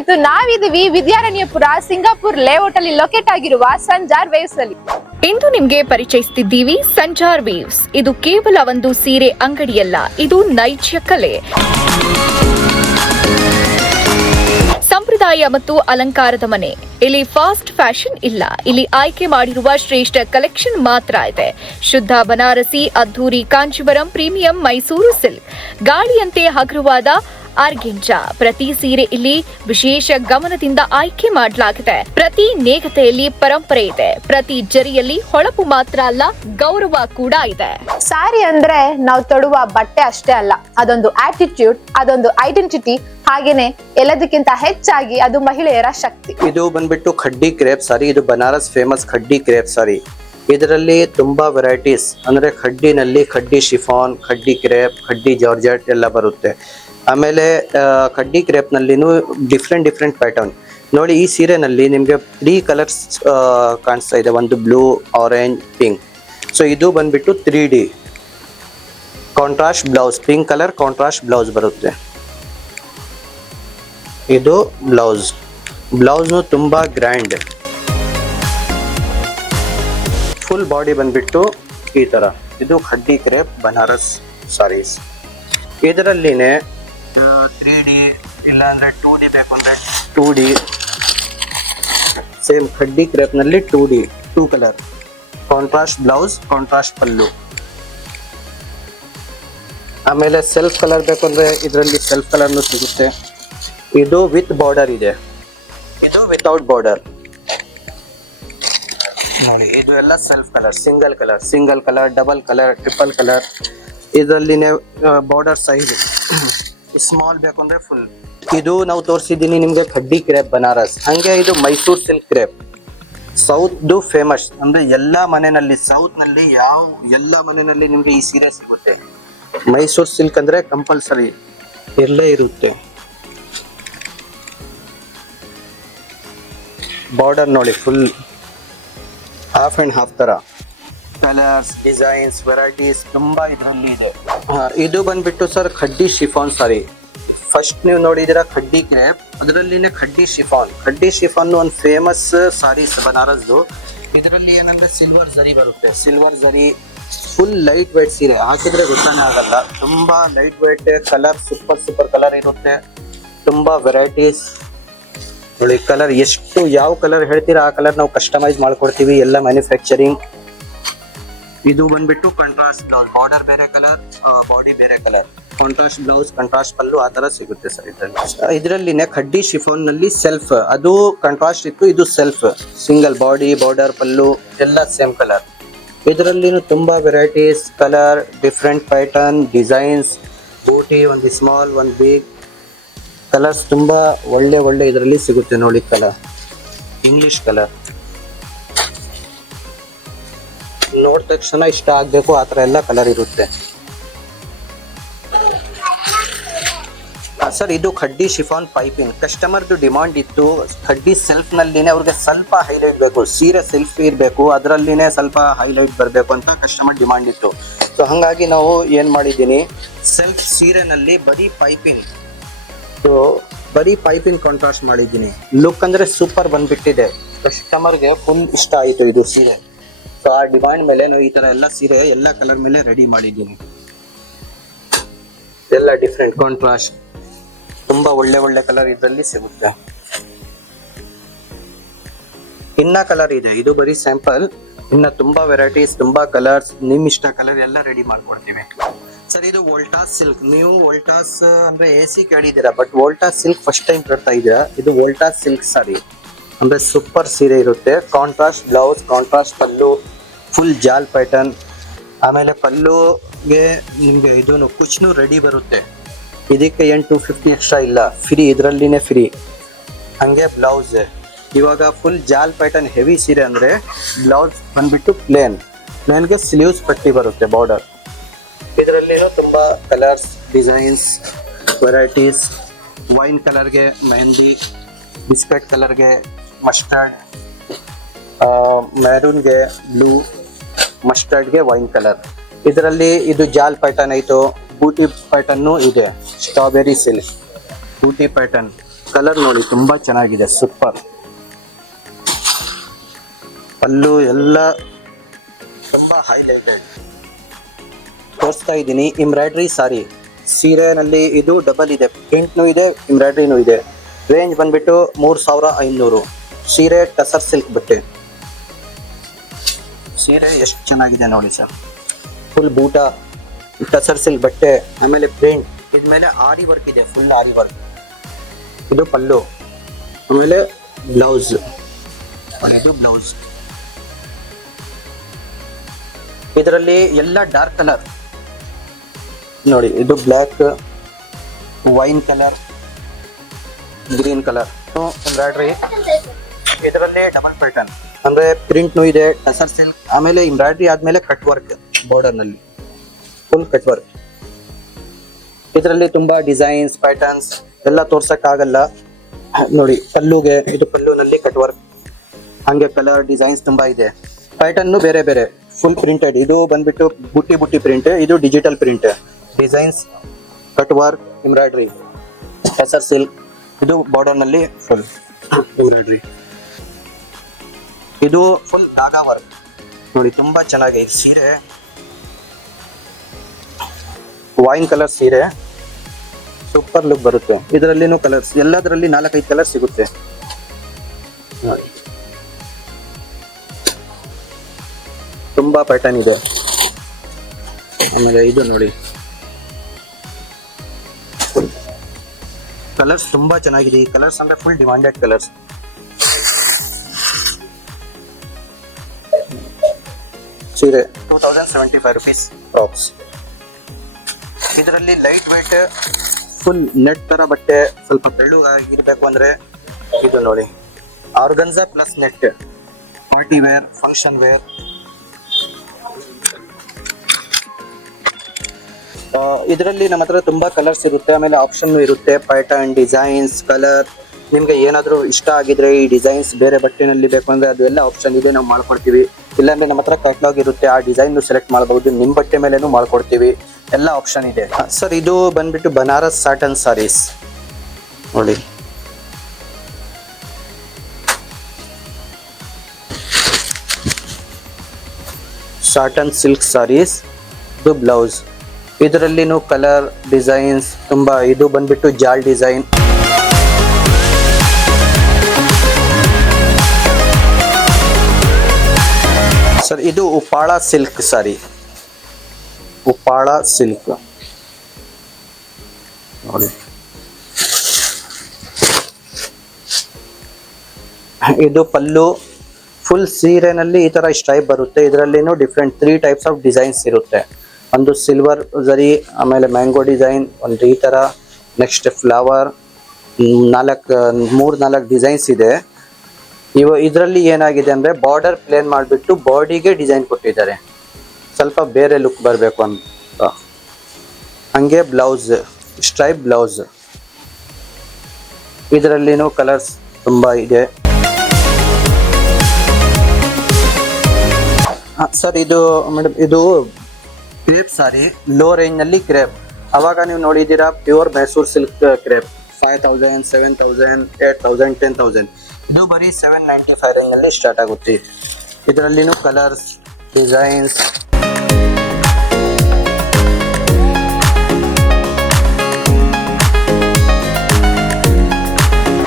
ಇವತ್ತು ನಾವಿದೀವಿ Vidyaranyapura Singapore layout ಅಲ್ಲಿ locate ಆಗಿರುವ ಸಂಜಾರ್ ವೇವ್ಸ್ ಅಲ್ಲಿ. ಇಂದು ನಿಮ್ಗೆ ಪರಿಚಯಿಸುತ್ತಿದ್ದೀವಿ ಸಂಜಾರ್ ವೇವ್ಸ್. ಇದು ಕೇವಲ ಒಂದು ಸೀರೆ ಅಂಗಡಿಯಲ್ಲ, ಇದು ನೈಜ ಕಲೆ, ಸಂಪ್ರದಾಯ ಮತ್ತು ಅಲಂಕಾರದ ಮನೆ. ಇಲ್ಲಿ ಫಾಸ್ಟ್ ಫ್ಯಾಷನ್ ಇಲ್ಲ, ಇಲ್ಲಿ ಆಯ್ಕೆ ಮಾಡಿರುವ ಶ್ರೇಷ್ಠ ಕಲೆಕ್ಷನ್ ಮಾತ್ರ ಇದೆ. ಶುದ್ಧ ಬನಾರಸಿ, ಅದ್ಧೂರಿ ಕಾಂಚೀವರಂ, ಪ್ರೀಮಿಯಂ ಮೈಸೂರು ಸಿಲ್ಕ್, ಗಾಳಿಯಂತೆ ಹಗುರವಾದ ಆರ್ಗೆಂಜಾ. ಪ್ರತಿ ಸೀರೆ ಇಲ್ಲಿ ವಿಶೇಷ ಗಮನದಿಂದ ಆಯ್ಕೆ ಮಾಡಲಾಗಿದೆ. ಪ್ರತಿ ನೇಗತೆಯಲ್ಲಿ ಪರಂಪರೆ ಇದೆ, ಪ್ರತಿ ಜರಿಯಲ್ಲಿ ಹೊಳಪು ಮಾತ್ರ ಅಲ್ಲ, ಗೌರವ ಕೂಡ ಇದೆ. ಸಾರಿ ಅಂದ್ರೆ ನಾವು ತೊಡುವ ಬಟ್ಟೆ ಅಷ್ಟೇ ಅಲ್ಲ, ಅದೊಂದು ಆಟಿಟ್ಯೂಡ್, ಅದೊಂದು ಐಡೆಂಟಿಟಿ, ಹಾಗೇನೆ ಎಲ್ಲದಕ್ಕಿಂತ ಹೆಚ್ಚಾಗಿ ಅದು ಮಹಿಳೆಯರ ಶಕ್ತಿ. ಇದು ಬಂದ್ಬಿಟ್ಟು ಖಡ್ಡಿ ಕ್ರೇಪ್ ಸಾರಿ. ಇದು ಬನಾರಸ್ ಫೇಮಸ್ ಖಡ್ಡಿ ಕ್ರೇಪ್ ಸಾರಿ. ಇದರಲ್ಲಿ ತುಂಬಾ ವೆರೈಟೀಸ್ ಅಂದ್ರೆ ಖಡ್ಡಿನಲ್ಲಿ khaddi chiffon, khaddi crepe, khaddi georgette ಎಲ್ಲ ಬರುತ್ತೆ. ಆಮೇಲೆ ಖಡ್ಡಿ ಕ್ರೇಪ್ ನಲ್ಲಿನೂ ಡಿಫ್ರೆಂಟ್ ಪ್ಯಾಟರ್ನ್ ನೋಡಿ. ಈ ಸೀರೆನಲ್ಲಿ ನಿಮ್ಗೆ 3 ಕಲರ್ಸ್ ಕಾಣಿಸ್ತಾ ಇದೆ, ಒಂದು ಬ್ಲೂ, ಆರೆಂಜ್, ಪಿಂಕ್. ಸೊ ಇದು ಬಂದ್ಬಿಟ್ಟು 3D contrast blouse, pink colour contrast blouse ಬರುತ್ತೆ. ಇದು ಬ್ಲೌಸ್ನು ತುಂಬಾ ಗ್ರ್ಯಾಂಡ್. ಫುಲ್ ಬಾಡಿ ಬಂದ್ಬಿಟ್ಟು ಈ ತರ. ಇದು ಖಡ್ಡಿ ಕ್ರೇಪ್ ಬನಾರಸ್ ಸಾರೀಸ್. ಇದರಲ್ಲಿನೇ 3D ಇಲ್ಲಾಂದ್ರೆ 2D ಬೇಕಂದ್ರೆ 2D, ಸೇಮ್ ಖಡ್ಡಿ ಕ್ರೇಪ್ ನಲ್ಲಿ 2D 2 colour, contrast blouse, contrast pallu. ಆಮೇಲೆ ಸೆಲ್ಫ್ ಕಲರ್ ಬೇಕಂದ್ರೆ ಇದರಲ್ಲಿ ಸೆಲ್ಫ್ ಕಲರ್ನು ಸಿಗುತ್ತೆ. ಇದು ವಿತ್ ಬಾರ್ಡರ್ ಇದೆ, ಇದು ವಿತೌಟ್ ಬಾರ್ಡರ್ ನೋಡಿ. ಇದು ಎಲ್ಲ self colour, single colour, double colour, triple colour. ಇದರಲ್ಲಿನೇ ಬಾರ್ಡರ್ ಸೈಜ್ ಸ್ಮಾಲ್ ಬೇಕಂದ್ರೆ ಫುಲ್. ಇದು ನಾವು ತೋರಿಸಿದ್ದೀನಿ ನಿಮ್ಗೆ ಖಡ್ಡಿ ಕ್ರೇಪ್ ಬನಾರಸ್. ಹಂಗೆ ಇದು Mysore silk crepe, south famous. ಅಂದ್ರೆ ಎಲ್ಲಾ ಮನೆಯಲ್ಲಿ, ಸೌತ್ ನಲ್ಲಿ ಎಲ್ಲ ಮನೆಯಲ್ಲಿ ನಿಮ್ಗೆ ಈ ಸೀರೆ ಸಿಗುತ್ತೆ. ಮೈಸೂರು ಸಿಲ್ಕ್ ಅಂದ್ರೆ ಕಂಪಲ್ಸರಿ ಇರಲೇ ಇರುತ್ತೆ. ಬಾರ್ಡರ್ ನೋಡಿ, ಫುಲ್ ಹಾಫ್ ಅಂಡ್ ಹಾಫ್ ತರ ಕಲರ್ಸ್, ಡಿಸೈನ್ಸ್, ವೆರೈಟೀಸ್ ತುಂಬಾ ಇದರಲ್ಲಿ ಇದೆ. ಇದು ಬಂದ್ಬಿಟ್ಟು ಸರ್ ಖಡ್ಡಿ ಶಿಫಾನ್ ಸಾರಿ. ಫಸ್ಟ್ ನೀವು ನೋಡಿದಿರ ಖಡ್ಡಿ ಕ್ರೇಪ್, ಅದರಲ್ಲಿನೇ ಖಡ್ಡಿ ಶಿಫಾನ್ ಒಂದು ಫೇಮಸ್ ಸಾರೀಸ್ ಬನಾರಸ್ದು. ಇದರಲ್ಲಿ ಏನಂದ್ರೆ ಸಿಲ್ವರ್ ಜರಿ ಬರುತ್ತೆ, ಸಿಲ್ವರ್ ಜರಿ. ಫುಲ್ ಲೈಟ್ ವೇಟ್ ಸೀರೆ, ಹಾಕಿದ್ರೆ ಗೊತ್ತಾನೆ ಆಗಲ್ಲ. ತುಂಬಾ light wait colour, super colour ಇರುತ್ತೆ. ತುಂಬಾ ವೆರೈಟೀಸ್ ನೋಡಿ. ಕಲರ್ ಎಷ್ಟು, ಯಾವ ಕಲರ್ ಹೇಳ್ತೀರಾ ಆ ಕಲರ್ ನಾವು ಕಸ್ಟಮೈಸ್ ಮಾಡ್ಕೊಡ್ತೀವಿ, ಎಲ್ಲ ಮ್ಯಾನುಫ್ಯಾಕ್ಚರಿಂಗ್. ಇದು ಬಂದ್ಬಿಟ್ಟು ಕಾಂಟ್ರಾಸ್ಟ್ ಬ್ಲೌಸ್, ಬಾರ್ಡರ್ ಬೇರೆ ಕಲರ್, ಬಾಡಿ ಬೇರೆ colour, contrast blouse, contrast pallu, ಆ ತರ ಸಿಗುತ್ತೆ ಸರ್ ಇದರಲ್ಲಿ. ಇದರಲ್ಲಿನೇ ಖಡ್ಡಿ ಶಿಫಾನ್ ನಲ್ಲಿ ಸೆಲ್ಫ್, ಅದು ಕಾಂಟ್ರಾಸ್ಟ್ ಇತ್ತು, ಇದು self, single body, border, pallu ಎಲ್ಲ ಸೇಮ್ ಕಲರ್. ಇದರಲ್ಲಿನೂ ತುಂಬಾ varieties, colour, different pattern, designs, buti, ಒಂದು ಸ್ಮಾಲ್, ಒಂದು ಬಿಗ್. ಕಲರ್ಸ್ ತುಂಬಾ ಒಳ್ಳೆ ಇದರಲ್ಲಿ ಸಿಗುತ್ತೆ ನೋಡಿ. ಕಲರ್ ಇಂಗ್ಲಿಷ್ ಕಲರ್ ನೋಡಿದ ತಕ್ಷಣ ಇಷ್ಟ ಆಗ್ಬೇಕು, ಆತರ ಎಲ್ಲ ಕಲರ್ ಇರುತ್ತೆ ಸರ್. ಇದು ಖಡ್ಡಿ ಶಿಫಾನ್ ಪೈಪಿಂಗ್. ಕಸ್ಟಮರ್ದು ಡಿಮಾಂಡ್ ಇತ್ತು, ಖಡ್ಡಿ ಸೆಲ್ಫ್ ನಲ್ಲಿನೇ ಅವ್ರಿಗೆ ಸ್ವಲ್ಪ ಹೈಲೈಟ್ ಬೇಕು, ಸೀರೆ ಸೆಲ್ಫ್ ಇರಬೇಕು, ಅದರಲ್ಲಿನೇ ಸ್ವಲ್ಪ ಹೈಲೈಟ್ ಬರಬೇಕು ಅಂತ ಕಸ್ಟಮರ್ ಡಿಮಾಂಡ್ ಇತ್ತು. ಸೊ ಹಾಗಾಗಿ ನಾವು ಏನ್ ಮಾಡಿದ್ದೀನಿ, ಸೆಲ್ಫ್ ಸೀರೆನಲ್ಲಿ ಬರೀ ಪೈಪಿಂಗ್ ಕಾಂಟ್ರಾಸ್ಟ್ ಮಾಡಿದ್ದೀನಿ. ಲುಕ್ ಅಂದ್ರೆ ಸೂಪರ್ ಬಂದ್ಬಿಟ್ಟಿದೆ, ಕಸ್ಟಮರ್ಗೆ ಫುಲ್ ಇಷ್ಟ ಆಯಿತು ಇದು ಸೀರೆ. ಸೊ ಆ ಡಿಮಾಂಡ್ ಮೇಲೆ ನಾವು ಈ ತರ ಎಲ್ಲ ಸೀರೆ ಎಲ್ಲ ಕಲರ್ ಮೇಲೆ ರೆಡಿ ಮಾಡಿದ್ದೀನಿ. ಎಲ್ಲ ಡಿಫ್ರೆಂಟ್ ಕಾಂಟ್ರಾಸ್ಟ್, ತುಂಬಾ ಒಳ್ಳೆ ಕಲರ್ ಇದರಲ್ಲಿ ಸಿಗುತ್ತೆ. ಇನ್ನ ಕಲರ್ ಇದೆ, ಇದು ಬರೀ ಸ್ಯಾಂಪಲ್. ಇನ್ನ ತುಂಬಾ ವೆರೈಟೀಸ್, ತುಂಬಾ ಕಲರ್ಸ್, ನಿಮ್ ಇಷ್ಟ ಕಲರ್ ಎಲ್ಲ ರೆಡಿ ಮಾಡ್ಕೊಡ್ತೀವಿ ಸರ್. ಇದು ವೋಲ್ಟಾಸ್ ಸಿಲ್ಕ್. ನೀವು ವೋಲ್ಟಾಸ್ ಅಂದ್ರೆ AC ಕೇಳಿದ್ದೀರಾ, but Voltas silk first time ಕೇಳ್ತಾ ಇದ್ದೀರಾ. ಇದು ವೋಲ್ಟಾಸ್ ಸಿಲ್ಕ್ ಸಾರಿ ಅಂದ್ರೆ ಸೂಪರ್ ಸೀರೆ ಇರುತ್ತೆ. ಕಾಂಟ್ರಾಸ್ಟ್ ಬ್ಲೌಸ್, ಕಾಂಟ್ರಾಸ್ಟ್ ಪಲ್ಲು, ಫುಲ್ ಜಾಲ್ ಪ್ಯಾಟರ್ನ್. ಆಮೇಲೆ ಪಲ್ಲುಗೆ ನಿಮ್ಗೆ ಇದನ್ನು ಕುಚ್ನು ರೆಡಿ ಬರುತ್ತೆ. ಇದಕ್ಕೆ ಏನು 250 ಎಕ್ಸ್ಟ್ರಾ ಇಲ್ಲ, ಫ್ರೀ, ಇದರಲ್ಲಿನೇ ಫ್ರೀ. ಹಂಗೆ ಬ್ಲೌಸ್ ಇವಾಗ ಫುಲ್ ಜಾಲ್ ಪ್ಯಾಟರ್ನ್ ಹೆವಿ ಸೀರೆ ಅಂದ್ರೆ ಬ್ಲೌಸ್ ಬಂದ್ಬಿಟ್ಟು ಪ್ಲೇನ್ಗೆ ಸ್ಲೀವ್ಸ್ ಪಟ್ಟಿ ಬರುತ್ತೆ, ಬಾರ್ಡರ್. ಇದರಲ್ಲಿನೂ ತುಂಬಾ ಕಲರ್ಸ್, ಡಿಸೈನ್ಸ್, ವೆರೈಟೀಸ್. ವೈನ್ ಕಲರ್ಗೆ ಮೆಹಂದಿ, ಬಿಸ್ಕೆಟ್ ಕಲರ್ಗೆ ಮಸ್ಟರ್ಡ್, ಮೆರೂನ್ಗೆ ಬ್ಲೂ, ಮಸ್ಟರ್ಡ್ಗೆ ವೈನ್ ಕಲರ್. ಇದರಲ್ಲಿ ಇದು ಜಾಲ್ ಪ್ಯಾಟರ್ನ್ ಆಯಿತು, ಬೂಟಿ ಪ್ಯಾಟರ್ನು ಇದೆ, ಸ್ಟ್ರಾಬೆರಿ ಸಿಲ್ಕ್ ಬೂಟಿ ಪ್ಯಾಟರ್ನ್. ಕಲರ್ ನೋಡಿ ತುಂಬಾ ಚೆನ್ನಾಗಿದೆ, ಸೂಪರ್. ಪಲ್ಲು ಎಲ್ಲ ತುಂಬಾ ಹೈಲೈಟೆಡ್. ತೋರಿಸ್ತಾ ಇದ್ದೀನಿ ಎಂಬ್ರಾಯ್ಡ್ರಿ ಸಾರಿ. ಸೀರೆನಲ್ಲಿ ಇದು ಡಬಲ್ ಇದೆ, ಪ್ರಿಂಟ್ನೂ ಇದೆ ಎಂಬ್ರಾಯ್ಡ್ರಿನೂ ಇದೆ. ರೇಂಜ್ ಬಂದ್ಬಿಟ್ಟು 3500. ಸೀರೆ ಟಸರ್ ಸಿಲ್ಕ್ ಬಟ್ಟೆ. ಸೀರೆ ಎಷ್ಟು ಚೆನ್ನಾಗಿದೆ ನೋಡಿ ಸರ್. ಫುಲ್ ಬೂಟ ಟಸರ್ ಸಿಲ್ಕ್ ಬಟ್ಟೆ, ಆಮೇಲೆ ಪ್ರಿಂಟ್, ಇದ್ಮೇಲೆ ಆರಿ ವರ್ಕ್ ಇದೆ, ಫುಲ್ ಆರಿ ವರ್ಕ್. ಇದು ಪಲ್ಲು, ಆಮೇಲೆ ಬ್ಲೌಸ್. ಇದು ಬ್ಲೌಸ್. ಇದರಲ್ಲಿ ಎಲ್ಲ ಡಾರ್ಕ್ ಕಲರ್ ನೋಡಿ. ಇದು black, wine colour, green colour embroidery. ಇದರಲ್ಲಿ ಡಬಲ್ ಪ್ಯಾಟರ್ನ್ ಅಂದ್ರೆ ಪ್ರಿಂಟ್ನು ಇದೆ, ಟಸರ್ ಸಿಲ್ಕ್, ಆಮೇಲೆ ಎಂಬ್ರಾಯ್ಡ್ರಿ ಆದ್ಮೇಲೆ ಕಟ್ ವರ್ಕ್ ಬಾರ್ಡರ್ ನಲ್ಲಿ, ಫುಲ್ ಕಟ್ ವರ್ಕ್. ಇದರಲ್ಲಿ ತುಂಬಾ ಡಿಸೈನ್ಸ್ ಪ್ಯಾಟರ್ನ್ಸ್ ಎಲ್ಲ ತೋರ್ಸಕ್ ಆಗಲ್ಲ ನೋಡಿ. ಪಲ್ಲುಗೆ, ಇದು ಪಲ್ಲುನಲ್ಲಿ ಕಟ್ ವರ್ಕ್, ಹಂಗೆ ಕಲರ್ ಡಿಸೈನ್ಸ್ ತುಂಬಾ ಇದೆ. ಪ್ಯಾಟರ್ನ್ ಬೇರೆ ಬೇರೆ, ಫುಲ್ ಪ್ರಿಂಟೆಡ್. ಇದು ಬಂದ್ಬಿಟ್ಟು ಬುಟ್ಟಿ ಬುಟ್ಟಿ ಪ್ರಿಂಟ್, ಇದು digital print. Designs, cut work, embroidery, tussar silk. ಇದು ಬಾರ್ಡರ್ ನಲ್ಲಿ ಫುಲ್ ಎಂಬ್ರಾಯ್ಡ್ರಿ. ಇದು ಫುಲ್ ಧಾಗಾ ವರ್ಕ್ ನೋಡಿ, ತುಂಬಾ ಚೆನ್ನಾಗಿದೆ ಸೀರೆ. ವೈನ್ ಕಲರ್ ಸೀರೆ, ಸೂಪರ್ ಲುಕ್ ಬರುತ್ತೆ. ಇದರಲ್ಲಿನೂ ಕಲರ್ಸ್, ಎಲ್ಲದರಲ್ಲಿ 4-5 ಕಲರ್ ಸಿಗುತ್ತೆ. ತುಂಬಾ ಪ್ಯಾಟರ್ನ್ ಇದೆ. ಆಮೇಲೆ ಇದು ನೋಡಿ, ಕಲರ್ಸ್ ತುಂಬಾ ಚೆನ್ನಾಗಿದೆ. ಈ ಕಲರ್ಸ್ ಅಂದ್ರೆ ಫುಲ್ ಡಿಮಾಂಡೆಡ್ ಕಲರ್ಸ್. ಸೀರೆ 2075 rupees ಟಾಪ್ಸ್. ಇದರಲ್ಲಿ ಲೈಟ್ ವೈಟ್ ಫುಲ್ ನೆಟ್ ತರ ಬಟ್ಟೆ, ಸ್ವಲ್ಪ ಬೆಳ್ಳಗಾಗಿರ್ಬೇಕು ಅಂದ್ರೆ ಇದು ನೋಡಿ, organza plus net. Party wear, function wear. ಇದರಲ್ಲಿ ನಮ್ಮ ಹತ್ರ ತುಂಬಾ ಕಲರ್ಸ್ ಇರುತ್ತೆ, ಆಮೇಲೆ ಆಪ್ಷನ್ ಇರುತ್ತೆ. ಪ್ಯಾಟರ್ನ್, ಡಿಸೈನ್ಸ್, ಕಲರ್, ನಿಮ್ಗೆ ಏನಾದರೂ ಇಷ್ಟ ಆಗಿದ್ರೆ ಈ ಡಿಸೈನ್ಸ್ ಬೇರೆ ಬಟ್ಟೆನಲ್ಲಿ ಬೇಕು ಅಂದ್ರೆ ಅದೆಲ್ಲ ಆಪ್ಷನ್ ಇದೆ, ನಾವು ಮಾಡ್ಕೊಡ್ತೀವಿ. ಇಲ್ಲಾಂದ್ರೆ ನಮ್ಮ ಹತ್ರ ಕ್ಯಾಟ್ಲಾಗ್ ಇರುತ್ತೆ, ಆ ಡಿಸೈನ್ ಸೆಲೆಕ್ಟ್ ಮಾಡಬಹುದು. ನಿಮ್ಮ ಬಟ್ಟೆ ಮೇಲೇನು ಮಾಡ್ಕೊಡ್ತೀವಿ, ಎಲ್ಲ ಆಪ್ಷನ್ ಇದೆ. ಸರ್ ಇದು ಬಂದ್ಬಿಟ್ಟು ಬನಾರಸ್ ಸಾಟನ್ ಸಾರೀಸ್ ನೋಡಿ. Satin silk saris. ಇದು ಬ್ಲೌಸ್. ಇದರಲ್ಲಿನೂ ಕಲರ್ ಡಿಸೈನ್ಸ್ ತುಂಬಾ. ಇದು ಬಂದ್ಬಿಟ್ಟು ಜಾಲ್ ಡಿಸೈನ್. ಸರ್ ಇದು ಉಪ್ಪಾಳ ಸಿಲ್ಕ್ ಸಾರಿ, ಉಪ್ಪಾಳ ಸಿಲ್ಕ್ ನೋಡಿ. ಇದು ಪಲ್ಲು. ಫುಲ್ ಸೀರೆನಲ್ಲಿ ಈ ತರ ಸ್ಟ್ರೈಪ್ ಬರುತ್ತೆ. ಇದರಲ್ಲಿನೂ ಡಿಫ್ರೆಂಟ್ 3 ಟೈಪ್ಸ್ ಆಫ್ ಡಿಸೈನ್ಸ್ ಇರುತ್ತೆ. ಒಂದು ಸಿಲ್ವರ್ ಜರಿ, ಆಮೇಲೆ ಮ್ಯಾಂಗೋ ಡಿಸೈನ್, ಒಂದು ಈ ತರ, ನೆಕ್ಸ್ಟ್ ಫ್ಲವರ್, 3-4 ಡಿಸೈನ್ಸ್ ಇದೆ. ಇದರಲ್ಲಿ ಏನಾಗಿದೆ ಅಂದ್ರೆ ಬಾರ್ಡರ್ ಪ್ಲೇನ್ ಮಾಡಿಬಿಟ್ಟು ಬಾಡಿಗೆ ಡಿಸೈನ್ ಕೊಟ್ಟಿದ್ದಾರೆ, ಸ್ವಲ್ಪ ಬೇರೆ ಲುಕ್ ಬರಬೇಕು ಅಂತ. ಹಂಗೆ ಬ್ಲೌಸ್, ಸ್ಟ್ರೈಪ್ ಬ್ಲೌಸ್. ಇದರಲ್ಲಿನೂ ಕಲರ್ಸ್ ತುಂಬಾ ಇದೆ. ಸರ್ ಇದು ಮೇಡಮ್, ಇದು ಕ್ರೇಪ್ ಸಾರಿ, ಲೋ ರೇಂಜ್ ನಲ್ಲಿ ಕ್ರೇಪ್. ಅವಾಗ ನೀವು ನೋಡಿದ್ದೀರಾ ಪ್ಯೂರ್ ಮೈಸೂರು ಸಿಲ್ಕ್ ಕ್ರೇಪ್ 5000, 7000, 8000, 10000. ಇದು ಬರೀ 795 ರೇಂಜ್ ನಲ್ಲಿ ಸ್ಟಾರ್ಟ್ ಆಗುತ್ತೆ. ಇದರಲ್ಲಿನೂ ಕಲರ್ಸ್, ಡಿಸೈನ್ಸ್.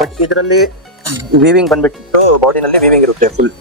ಬಟ್ ಇದರಲ್ಲಿ ವೀವಿಂಗ್ ಬಂದ್ಬಿಟ್ಟು ಬಾಡಿನಲ್ಲಿ ವೀವಿಂಗ್ ಇರುತ್ತೆ ಫುಲ್.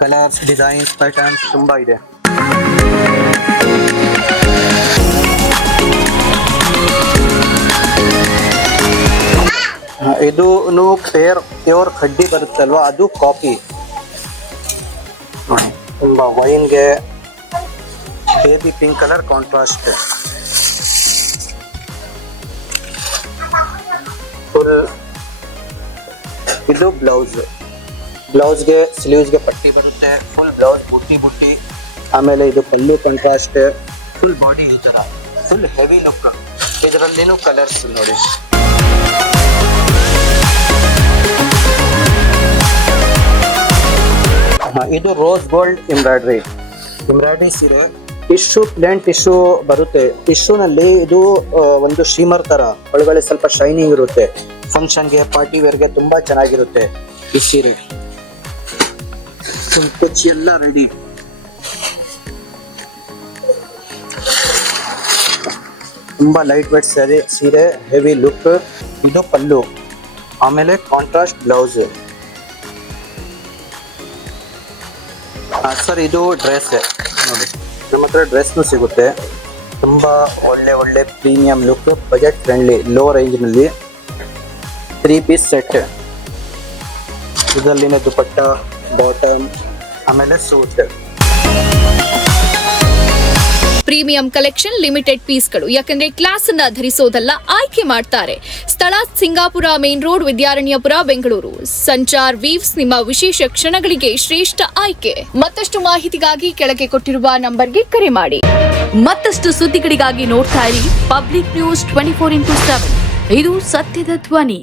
ಕಲರ್ಸ್, ಡಿಸೈನ್ಸ್, ಪ್ಯಾಟರ್ನ್ಸ್ ತುಂಬಾ ಇದೆ. ಇದು ಪ್ಯೂರ್ ಕಡ್ಡಿ ಬರುತ್ತಲ್ವಾ, ಅದು ಕಾಪಿ. ತುಂಬಾ ವೈನ್ಗೆ baby pink colour contrast. Full ಇದು ಬ್ಲೌಸ್. ಬ್ಲೌಸ್ಗೆ ಸ್ಲೀವ್ಸ್ಗೆ ಪಟ್ಟಿ ಬರುತ್ತೆ, ಫುಲ್ ಬ್ಲೌಸ್ ಬುಟ್ಟಿ ಬುಟ್ಟಿ. ಆಮೇಲೆ ಇದು ಪಲ್ಲು ಕಾಂಟ್ರಾಸ್ಟ್, ಫುಲ್ ಬಾಡಿ ಈ ತರ, ಫುಲ್ ಹೆವಿ ಲುಕ್. ಇದರಲ್ಲಿನೂ ಕಲರ್ಸ್ ನೋಡಿ. ಇದು ರೋಸ್ ಗೋಲ್ಡ್ ಎಂಬ್ರಾಯ್ಡ್ರಿ ಸೀರೆ. ಟಿಶ್ಯೂ ಪ್ಲೇನ್ ಟಿಶ್ಯೂ ಬರುತ್ತೆ. ಟಿಶ್ಯೂನಲ್ಲಿ ಇದು ಒಂದು ಶೀಮರ್ ತರ ಒಳಗಡೆ ಸ್ವಲ್ಪ ಶೈನಿಂಗ್ ಇರುತ್ತೆ. ಫಂಕ್ಷನ್ಗೆ ಪಾರ್ಟಿ ವೇರ್ಗೆ ತುಂಬಾ ಚೆನ್ನಾಗಿರುತ್ತೆ ಈ ಸೀರೆ. ಫುಲ್ ಕುಚ್ಚಿ ಎಲ್ಲ ರೆಡಿ. ತುಂಬಾ ಲೈಟ್ ವೇಟ್ ಸೀರೆ, ಹೆವಿ ಲುಕ್. ಇದು ಪಲ್ಲು, ಆಮೇಲೆ ಕಾಂಟ್ರಾಸ್ಟ್ ಬ್ಲೌಸ್. ಸರ್ ಇದು ಡ್ರೆಸ್ ನೋಡಿ, ನಮ್ಮ ಹತ್ರ ಡ್ರೆಸ್ನು ಸಿಗುತ್ತೆ. ತುಂಬ ಒಳ್ಳೆ premium look, budget friendly, low ರೇಂಜ್ನಲ್ಲಿ 3 ಪೀಸ್ ಸೆಟ್. ಇದರಲ್ಲಿನ ದುಪಟ್ಟ, ಬಾಟಮ್, ಆಮೇಲೆ ಸೂಟ್. ಪ್ರೀಮಿಯಂ ಕಲೆಕ್ಷನ್, ಲಿಮಿಟೆಡ್ ಪೀಸ್ಗಳು. ಯಾಕಂದ್ರೆ ಕ್ಲಾಸ್ ಅನ್ನ ಧರಿಸೋದಲ್ಲ, ಆಯ್ಕೆ ಮಾಡ್ತಾರೆ. ಸ್ಥಳ Singapura main road, Vidyaranyapura, Bengaluru. Sanchar weaves ನಿಮ್ಮ ವಿಶೇಷ ಕ್ಷಣಗಳಿಗೆ ಶ್ರೇಷ್ಠ ಆಯ್ಕೆ. ಮತ್ತಷ್ಟು ಮಾಹಿತಿಗಾಗಿ ಕೆಳಗೆ ಕೊಟ್ಟಿರುವ ನಂಬರ್ಗೆ ಕರೆ ಮಾಡಿ. ಮತ್ತಷ್ಟು ಸುದ್ದಿಗಳಿಗಾಗಿ ನೋಡ್ತಾ ಇರಿ ಪಬ್ಲಿಕ್ ನ್ಯೂಸ್ 24x7. ಇದು ಸತ್ಯದ ಧ್ವನಿ.